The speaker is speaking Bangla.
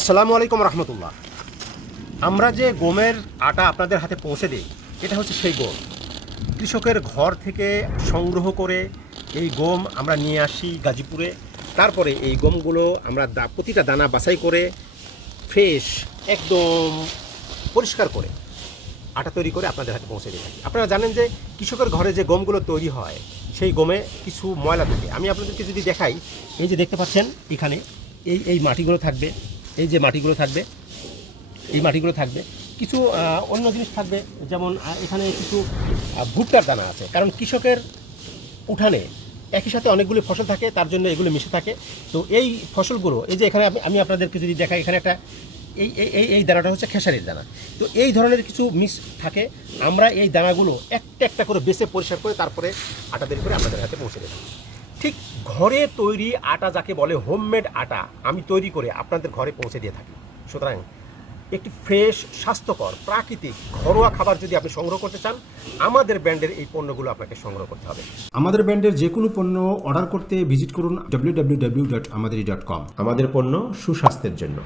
আসসালামু আলাইকুম রহমতুল্লাহ। আমরা যে গমের আটা আপনাদের হাতে পৌঁছে দিই, এটা হচ্ছে সেই গম। কৃষকের ঘর থেকে সংগ্রহ করে এই গম আমরা নিয়ে আসি গাজীপুরে। তারপরে এই গমগুলো আমরা প্রতিটা দানা বাছাই করে ফ্রেশ একদম পরিষ্কার করে আটা তৈরি করে আপনাদের হাতে পৌঁছে দিয়ে থাকি। আপনারা জানেন যে কৃষকের ঘরে যে গমগুলো তৈরি হয় সেই গমে কিছু ময়লা থাকে। আমি আপনাদেরকে যদি দেখাই, এই যে দেখতে পাচ্ছেন এখানে এই মাটিগুলো থাকবে, এই যে মাটিগুলো থাকবে, এই মাটিগুলো থাকবে। কিছু অন্য জিনিস থাকবে, যেমন এখানে কিছু ভুট্টার দানা আছে, কারণ কৃষকের উঠানে একই সাথে অনেকগুলি ফসল থাকে, তার জন্য এগুলো মিশে থাকে। তো এই ফসলগুলো, এই যে এখানে আমি আপনাদেরকে যদি দেখাই, এখানে একটা এই এই এই এই দানাটা হচ্ছে খেসারির দানা। তো এই ধরনের কিছু মিক্স থাকে। আমরা এই দানাগুলো একটা একটা করে বেছে পরিষ্কার করে তারপরে আটা তৈরি করে আপনাদের হাতে পৌঁছে দেব। ঠিক ঘরে তৈরি আটা যাকে বলে, হোমমেড আটা আমি তৈরি করে আপনাদের ঘরে পৌঁছে দিয়ে থাকি। সুতরাং একটি ফ্রেশ, স্বাস্থ্যকর, প্রাকৃতিক, ঘরোয়া খাবার যদি আপনি সংগ্রহ করতে চান, আমাদের ব্র্যান্ডের এই পণ্যগুলো আপনাকে সংগ্রহ করতে হবে। আমাদের ব্র্যান্ডের যে কোনো পণ্য অর্ডার করতে ভিজিট করুন www.amaderi.com। আমাদের পণ্য সুস্বাস্থ্যের জন্য।